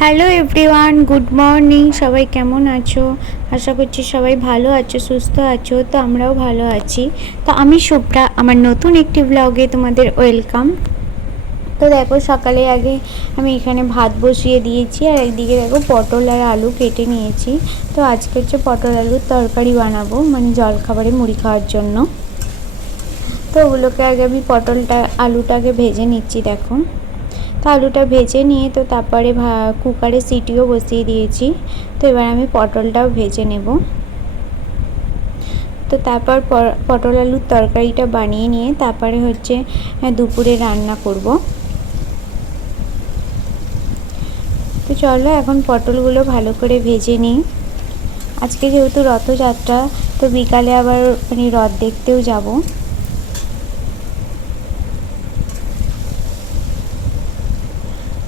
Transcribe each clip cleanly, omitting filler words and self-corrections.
Hello everyone, good morning. সবাই কেমন আছো? আশা করছি সবাই ভালো আছো, সুস্থ আছো। তো আমরাও ভালো আছি। তো আমি শুভ্রা, আমার নতুন একটি ব্লগে তোমাদের ওয়েলকাম। তো দেখো, সকালে আগে আমি এখানে ভাত বসিয়ে দিয়েছি, আর একদিকে দেখো পটল আর আলু কেটে নিয়েছি। তো আজকে হচ্ছে পটল আলুর তরকারি বানাবো, মানে জলখাবারে মুড়ি খাওয়ার জন্য। তো ওগুলোকে আগে আমি আলুটাকে ভেজে নিচ্ছি। দেখো, তো আলুটা ভেজে নিয়ে তো তারপরে কুকারে সিটিও বসিয়ে দিয়েছি। তো এবার আমি পটলটাও ভেজে নেব। তো তারপর পটল আলুর তরকারিটা বানিয়ে নিয়ে তারপরে হচ্ছে দুপুরে রান্না করব। তো চলো এখন পটলগুলো ভালো করে ভেজে নিই। আজকে যেহেতু রথযাত্রা, তো বিকালে আবার মানে রথ দেখতেও যাব।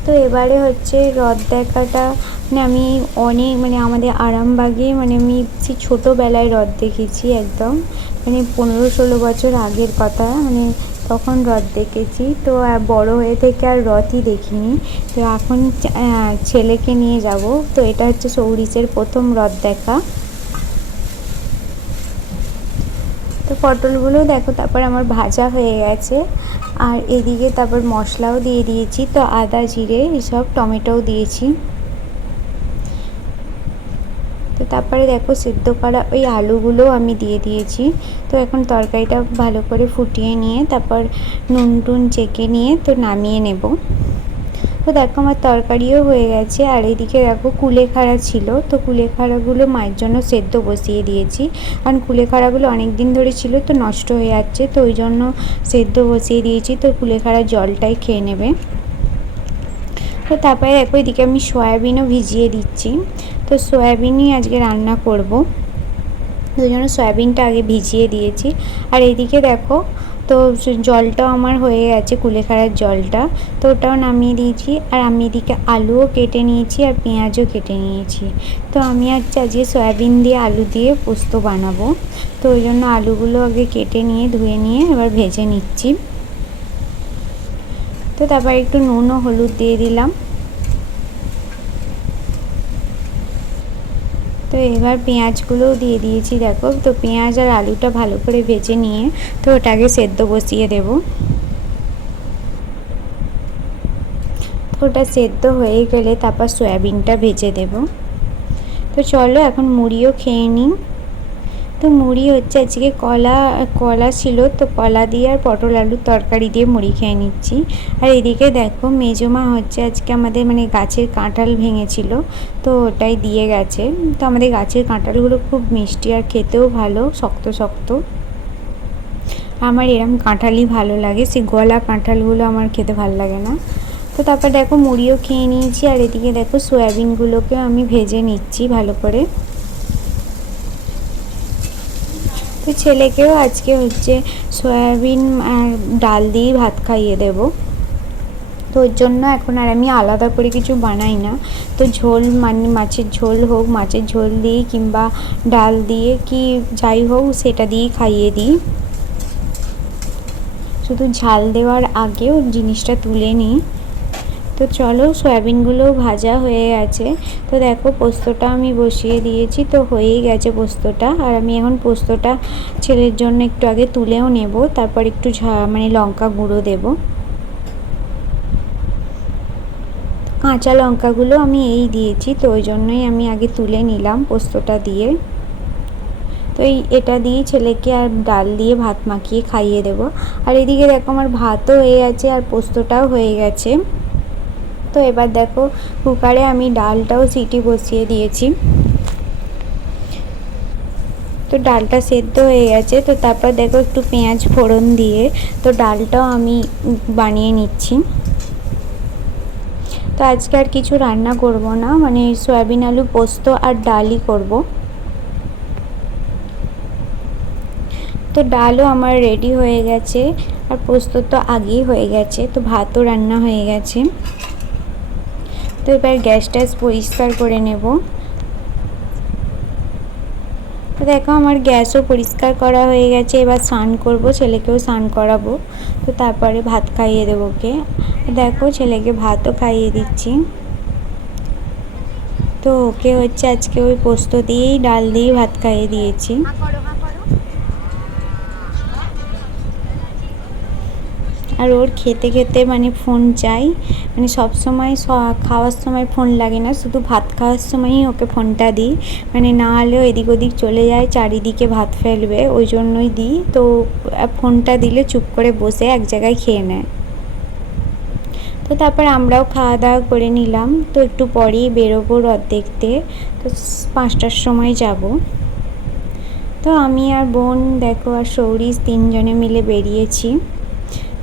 তো এবারে হচ্ছে রথ দেখাটা, মানে আমি অনেক আমাদের আরামবাগে আমি সেই ছোটোবেলায় রথ দেখেছি একদম, 15-16 বছর আগের কথা। তখন রথ দেখেছি। তো বড় হয়ে থেকে আর রথই দেখিনি। তো এখন ছেলেকে নিয়ে যাব। তো এটা হচ্ছে সৌরিসের প্রথম রথ দেখা। তো পটলগুলো দেখো তারপর আমার ভাজা হয়ে গেছে, আর এদিকে তারপর মশলাও দিয়ে দিয়েছি। তো আদা জিরে এসব, টমেটোও দিয়েছি। তো তারপরে দেখো সিদ্ধ করা ওই আলুগুলোও আমি দিয়ে দিয়েছি। তো এখন তরকারিটা ভালো করে ফুটিয়ে নিয়ে তারপর নুন টুন চেকে নিয়ে তো নামিয়ে নেব। তো দেখো আমার তরকারিও হয়ে গেছে, আর এদিকে দেখো কুলেখাড়া ছিল। তো কুলেখাড়াগুলো মায়ের জন্য সেদ্ধ বসিয়ে দিয়েছি, কারণ কুলেখাড়াগুলো অনেক দিন ধরে ছিল তো নষ্ট হয়ে যাচ্ছে, তো ওই জন্য সেদ্ধ বসিয়ে দিয়েছি। তো কুলেখাড়ার জলটাই খেয়ে নেবে। তো তারপরে দেখো এদিকে আমি সয়াবিনও ভিজিয়ে দিচ্ছি। তো সয়াবিনই আজকে রান্না করব, ওই জন্য সয়াবিনটা আগে ভিজিয়ে দিয়েছি। আর এদিকে দেখো, তো জলটাও আমার হয়ে গেছে, কুলেখাড়ার জলটা। তো ওটাও নামিয়ে দিয়েছি, আর আমি এদিকে আলুও কেটে নিয়েছি আর পেঁয়াজও কেটে নিয়েছি। তো আমি আজকে সয়াবিন দিয়ে আলু দিয়ে পোস্ত বানাবো। তো ওই জন্য আলুগুলো আগে কেটে নিয়ে ধুয়ে নিয়ে এবার ভেজে নিচ্ছি। তো তারপর একটু নুন ও হলুদ দিয়ে দিলাম। তো এবার পেঁয়াজগুলোও দিয়ে দিয়েছি। দেখো, তো পেঁয়াজ আর আলুটা ভালো করে ভেজে নিয়ে তো ওটাকে সেদ্ধ বসিয়ে দেব। তো ওটা সেদ্ধ হয়ে গেলে তারপর সয়াবিনটা ভেজে দেব। তো চলো এখন মুড়িও খেয়ে নিই। তো মুড়ি হচ্ছে আজকে কলা ছিল, তো কলা দিয়ে আর পটল আলুর তরকারি দিয়ে মুড়ি খেয়ে নিচ্ছি। আর এদিকে দেখো মেজমা হচ্ছে আজকে আমাদের গাছের কাঁঠাল ভেঙেছিল, তো ওটাই দিয়ে গেছে। তো আমাদের গাছের কাঁঠালগুলো খুব মিষ্টি আর খেতেও ভালো, শক্ত শক্ত। আমার এরম কাঁঠালই ভালো লাগে, সেই গলা কাঁঠালগুলো আমার খেতে ভালো লাগে না। তো তারপর দেখো মুড়িও খেয়ে নিয়েছি, আর এদিকে দেখো সয়াবিনগুলোকে আমি ভেজে নিচ্ছি ভালো করে। তো ছেলেকেও আজকে হচ্ছে সয়াবিন আর ডাল দিয়ে ভাত খাইয়ে দেব। তো ওর জন্য এখন আর আমি আলাদা করে কিছু বানাই না। তো ঝোল মাছের ঝোল হোক, মাছের ঝোল দিয়ে কিংবা ডাল দিয়ে কি যাই হোক সেটা দিয়েই খাইয়ে দিই। শুধু ঝাল দেওয়ার আগেও জিনিসটা তুলে নিই। তো চলো, সয়াবিনগুলো ভাজা হয়ে গেছে। তো দেখো পোস্তটা আমি বসিয়ে দিয়েছি, তো হয়েই গেছে পোস্তটা। আর আমি এখন পোস্তটা ছেলের জন্য একটু আগে তুলেও নেব, তারপর একটু লঙ্কা গুঁড়ো দেব। কাঁচা লঙ্কাগুলো আমি দিয়েছি, তো ওই জন্যই আমি আগে তুলে নিলাম পোস্তটা দিয়ে। তো এটা দিয়ে ছেলেকে আর ডাল দিয়ে ভাত মাখিয়ে খাইয়ে দেব। আর এদিকে দেখো আমার ভাতও হয়ে গেছে আর পোস্তটাও হয়ে গেছে। তো এবার দেখো কুকারে আমি ডালটাও সিটি বসিয়ে দিয়েছি। তো ডালটা সেদ্ধ হয়ে গেছে। তো তারপর দেখো একটু পেঁয়াজ ফোড়ন দিয়ে তো ডালটাও আমি বানিয়ে নিচ্ছি। তো আজকে আর কিছু রান্না করব না, সয়াবিন আলু পোস্ত আর ডালই করব। তো ডালও আমার রেডি হয়ে গেছে, আর পোস্ত তো আগেই হয়ে গেছে। তো ভাতও রান্না হয়ে গেছে। তো এবার গ্যাস ট্যাস পরিষ্কার করে নেব। তো দেখো আমার গ্যাসও পরিষ্কার করা হয়ে গেছে। এবার স্নান করব, ছেলেকেও স্নান করাবো। তো তারপরে ভাত খাইয়ে দেবো ওকে। দেখো ছেলেকে ভাতও খাইয়ে দিচ্ছি। তো ওকে হচ্ছে আজকে ওই পোস্ত দিয়েই ডাল দিয়েই ভাত খাইয়ে দিয়েছি। আর ওর খেতে খেতে মানে ফোন চাই, মানে সব সময় খাওয়ার সময় ফোন লাগে না, শুধু ভাত খাওয়ার সময়ই ওকে ফোনটা দিই, মানে না হলেও এদিক ওদিক চলে যায়, চারিদিকে ভাত ফেলবে, ওই জন্যই দিই। তো ফোনটা দিলে চুপ করে বসে এক জায়গায় খেয়ে নেয়। তো তারপর আমরাও খাওয়া দাওয়া করে নিলাম। তো একটু পরেই বেরোবো রথ দেখতে, তো 5টার সময় যাব। তো আমি আর বোন দেখো আর সৌরিশ 3 জনে মিলে বেরিয়েছি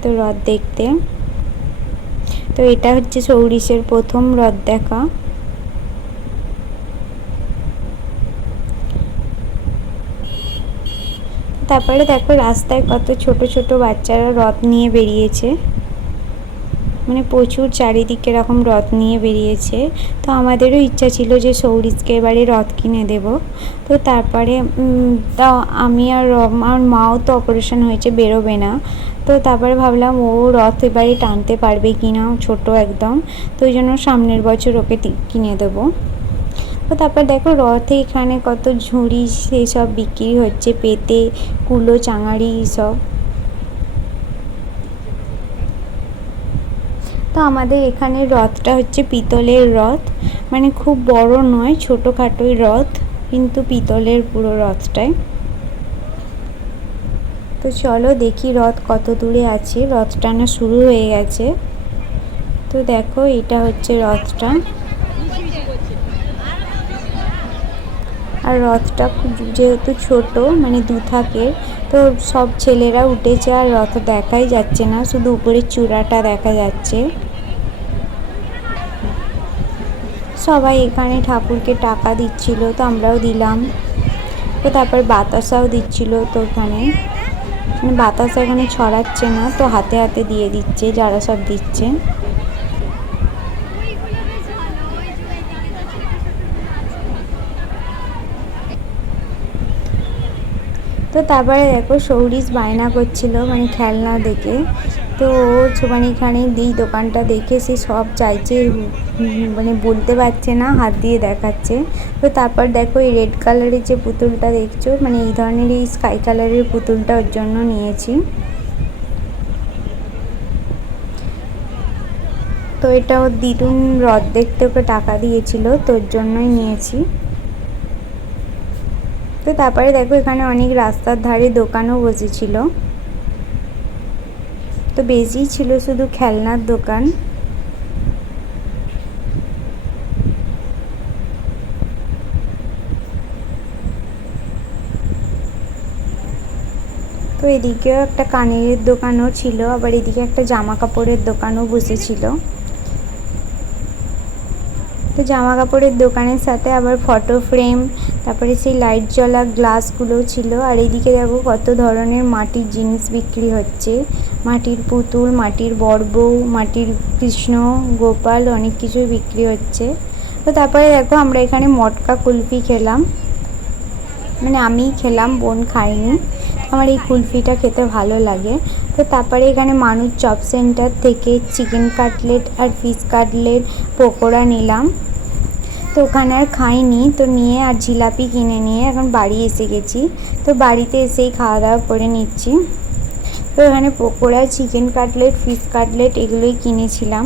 তো রথ দেখতে। তো এটা হচ্ছে সৌরিশের প্রথম রথ দেখা। তারপরে দেখো রাস্তায় কত ছোট ছোট বাচ্চারা রথ নিয়ে বেরিয়েছে, মানে প্রচুর চারিদিকে এরকম রথ নিয়ে বেরিয়েছে। তো আমাদেরও ইচ্ছা ছিল যে সৌরিশকে এবারে রথ কিনে দেব। তো তারপরে তা আমি আর আমার মাও তো অপারেশন হয়েছে, বেরোবে না। তো তারপরে ভাবলাম ও রথ এবারে টানতে পারবে কি না, ছোটো একদম, তো ওই জন্য সামনের বছর ওকে কিনে দেবো। তো তারপর দেখো রথে এখানে কত ঝুড়ি সেসব বিক্রি হচ্ছে, পেতে, কুলো, চাঙাড়ি সব। তো আমাদের এখানে রথটা হচ্ছে পিতলের রথ, মানে খুব বড় নয়, ছোটোখাটোই রথ, কিন্তু পিতলের পুরো রথটাই। তো চলো দেখি রথ কত দূরে আছে, রথ টানা শুরু হয়ে গেছে। তো দেখো এটা হচ্ছে রথটা, আর রথটা যেহেতু ছোট মানে 2 থাকের, তো সব ছেলেরা উঠেছে আর রথ দেখাই যাচ্ছে না, শুধু উপরের চূড়াটা দেখা যাচ্ছে। সবাই এখানে ঠাকুরকে টাকা দিচ্ছিল, তো আমরাও দিলাম। তো তারপর বাতাসাও দিচ্ছিল, তো ওখানে মানে বাতাসা এখানে ছড়াচ্ছে না, তো হাতে হাতে দিয়ে দিচ্ছে যারা সব দিচ্ছে। তো তারপরে দেখো সৌরিশ বায়না করছিল মানে খেলনা দেখে, তো মানে এখানে এই দোকানটা দেখে সে সব চাইছে, মানে বলতে পারছে না, হাত দিয়ে দেখাচ্ছে। তো তারপর দেখো এই রেড কালারের যে পুতুলটা দেখছো, মানে এই ধরনের এই স্কাই কালারের পুতুলটা ওর জন্য নিয়েছি। তো এটা ওর দিদুন রথ দেখতে ওকে টাকা দিয়েছিল, তোর জন্যই নিয়েছি। তো তারপরে দেখো এখানে অনেক রাস্তার ধারে দোকানও বসেছিল, তো বেশি ছিল শুধু খেলনার দোকান। তো এদিকেও একটা কানের দোকানও ছিল, আবার এদিকে একটা জামা কাপড়ের দোকানও বসেছিল। তো জামা কাপড়ের দোকানের সাথে আবার ফটো ফ্রেম, তারপরে সেই লাইট জ্বলা গ্লাসগুলোও ছিল। আর এইদিকে দেখো কত ধরনের মাটির জিনিস বিক্রি হচ্ছে, মাটির পুতুল, মাটির বড়বউ, মাটির কৃষ্ণ, গোপাল, অনেক কিছুই বিক্রি হচ্ছে। তো তারপরে দেখো আমরা এখানে মটকা কুলফি খেলাম, মানে আমি খেলাম, বোন খাইনি, আমার এই কুলফিটা খেতে ভালো লাগে। তো তারপরে এখানে মানুষ চপ সেন্টার থেকে চিকেন কাটলেট আর ফিশ কাটলেট পকোড়া নিলাম। তো ওখানে আর খাইনি, তো নিয়ে আর জিলাপি কিনে নিয়ে এখন বাড়ি এসে গেছি। তো বাড়িতে এসেই খাওয়া দাওয়া করে নিচ্ছি। তো এখানে pakora, chicken cutlet, fish cutlet এগুলোই কিনেছিলাম,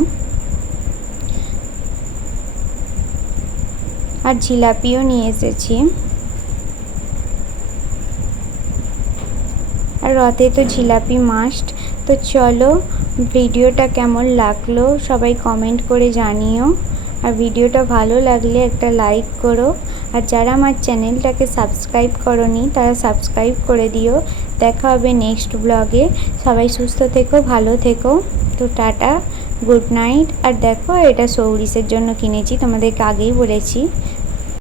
আর জিলাপিও নিয়ে এসেছি। আর রথে তো জিলাপি মাস্ট। তো চলো ভিডিওটা কেমন লাগলো সবাই কমেন্ট করে জানিও, আর ভিডিওটা ভালো লাগলে একটা লাইক করো, আর যারা আমার চ্যানেলটাকে সাবস্ক্রাইব করোনি তারা সাবস্ক্রাইব করে দিও। দেখা হবে নেক্সট ব্লগে, সবাই সুস্থ থেকো, ভালো থেকো। তো টাটা, গুড নাইট। আর দেখো এটা সৌরিশের জন্য কিনেছি, তোমাদেরকে আগেই বলেছি।